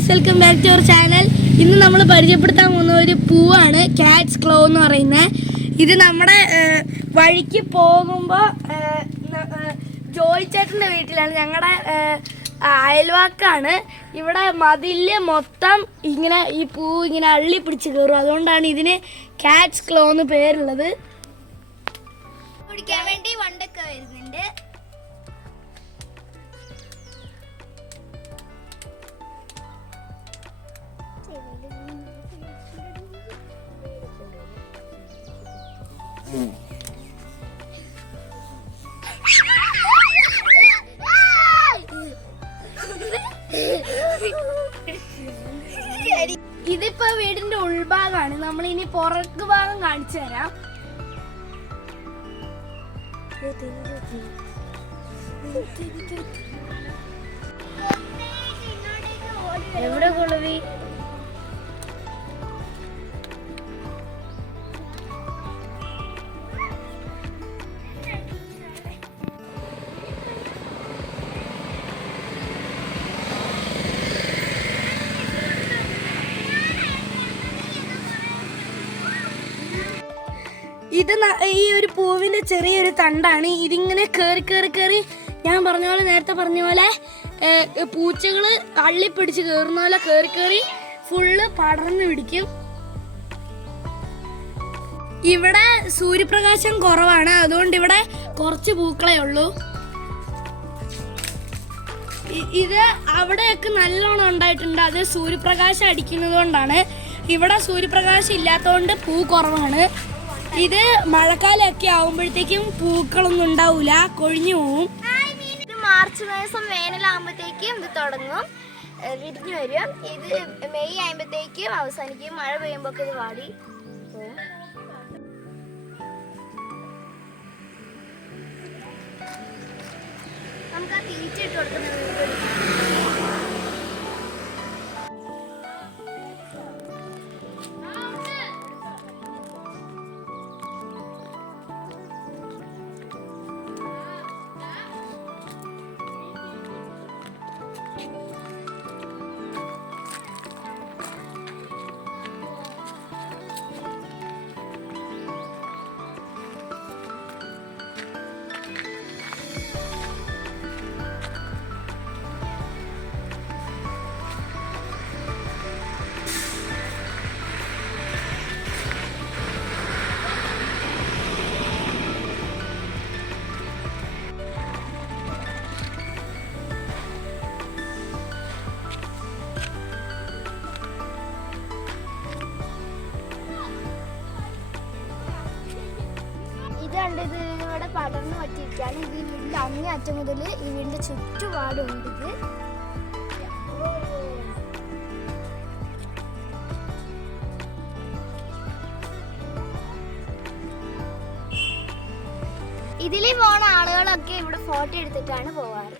Guys, welcome back to our channel. ഇന്ന് നമ്മൾ പരിചയപ്പെടുത്താൻ പോകുന്ന ഒരു പൂവാണ് കാറ്റ്സ് ക്ലോ എന്ന് പറയുന്നത്. ഇത് നമ്മുടെ വഴിക്ക് പോകുമ്പോൾ ജോയി ചേട്ടൻ്റെ വീട്ടിലാണ്, ഞങ്ങളുടെ അയൽവാക്കാണ്. ഇവിടെ മതില് മൊത്തം ഇങ്ങനെ ഈ പൂ ഇങ്ങനെ അള്ളി പിടിച്ച് കയറും. അതുകൊണ്ടാണ് ഇതിന് കാറ്റ്സ് ക്ലോ എന്ന് പേരുള്ളത്. കുടിക്കാൻ വേണ്ടി വണ്ടൊക്കെ വരുന്നുണ്ട്. ഇതിപ്പോ വീടിന്റെ ഉൾഭാഗമാണ്. നമ്മൾ ഇനി പുറകു ഭാഗം കാണിച്ചു തരാം. എവിടെ കൊളുവി? ഇത് ഈ ഒരു പൂവിന്റെ ചെറിയൊരു തണ്ടാണ്. ഇതിങ്ങനെ കേറി കേറി കേറി ഞാൻ പറഞ്ഞ പോലെ, നേരത്തെ പറഞ്ഞ പോലെ പൂച്ചകള് അള്ളിപ്പിടിച്ച് കയറുന്ന പോലെ കേറി കേറി ഫുള്ള് പടർന്നു പിടിക്കും. ഇവിടെ സൂര്യപ്രകാശം കുറവാണ്, അതുകൊണ്ട് ഇവിടെ കുറച്ച് പൂക്കളേ ഉള്ളൂ. ഇത് അവിടെയൊക്കെ നല്ലോണം ഉണ്ടായിട്ടുണ്ട്. അത് സൂര്യപ്രകാശം അടിക്കുന്നത് കൊണ്ടാണ്. ഇവിടെ സൂര്യപ്രകാശം ഇല്ലാത്തതുകൊണ്ട് പൂ കുറവാണ്. ഇത് മഴക്കാലമൊക്കെ ആവുമ്പോഴത്തേക്കും പൂക്കളൊന്നും ഉണ്ടാവൂല, കൊഴിഞ്ഞു പോവും. ഇത് മാർച്ച് മാസം വേനലാകുമ്പോഴത്തേക്കും ഇത് തുടങ്ങും, വിരിഞ്ഞു വരും. ഇത് മെയ് ആകുമ്പോഴത്തേക്കും അവസാനിക്കും. മഴ പെയ്യുമ്പോൾ ഇത് വാടി പോവും. നമുക്ക് ആ തീറ്റ ഇട്ട് കൊടുക്കുന്നത് ഇത് ഇവിടെ പടർന്നു പറ്റിയിരിക്കുകയാണ്. ഇത് വീടിൻ്റെ അങ്ങേ അറ്റം മുതൽ ഈ വീടിൻ്റെ ചുറ്റുപാടുണ്ട്. ഇതിൽ പോണ ആളുകളൊക്കെ ഇവിടെ ഫോട്ടോ എടുത്തിട്ടാണ് പോവാറ്.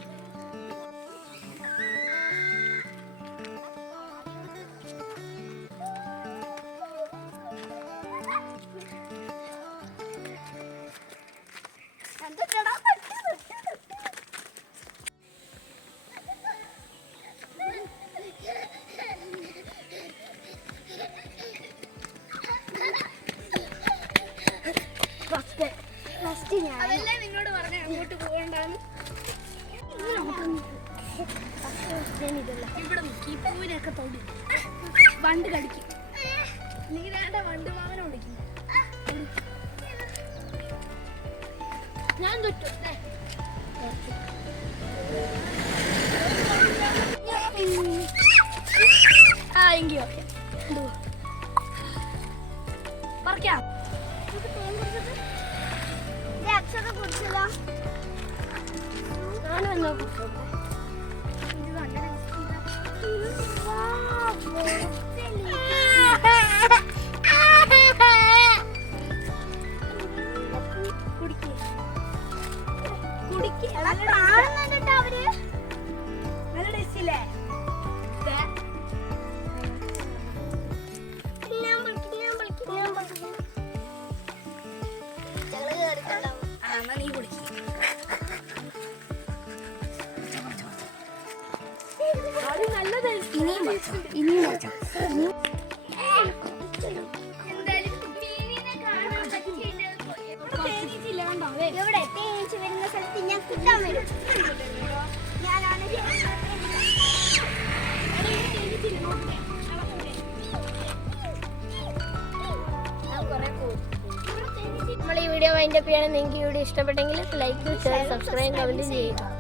അതല്ലേ നിന്നോട് പറഞ്ഞ അങ്ങോട്ട് പോകണ്ടെന്ന്. ഇവിടെ ഈ പൂവിനൊക്കെ തൊടി വണ്ട് കടിക്കും. നീരാന്റെ വണ്ട് മാവനെ വിളിക്കും. ഞാൻ തൊട്ടു. ആ എങ്കി ഓക്കെ പറിക്കാം. അക്ഷരം കുടിച്ചല്ലോ. ഞാനും എന്നോ കുടിച്ചോ. അവര് നല്ല ടേസ്റ്റില്ലേ? നീ കുടിക്കും. ഇവിടെ തേനീച്ച വരുന്ന സ്ഥലത്ത് ഞാൻ കുട്ടാൻ വരും. ഞാനാണ് നമ്മൾ ഈ വീഡിയോ വൈൻഡപ്പ് ചെയ്യണം. നിങ്ങൾക്ക് ഈ വീഡിയോ ഇഷ്ടപ്പെട്ടെങ്കിൽ ലൈക്ക്, ഷെയർ, സബ്സ്ക്രൈബ്, കമന്റ് ചെയ്യുക.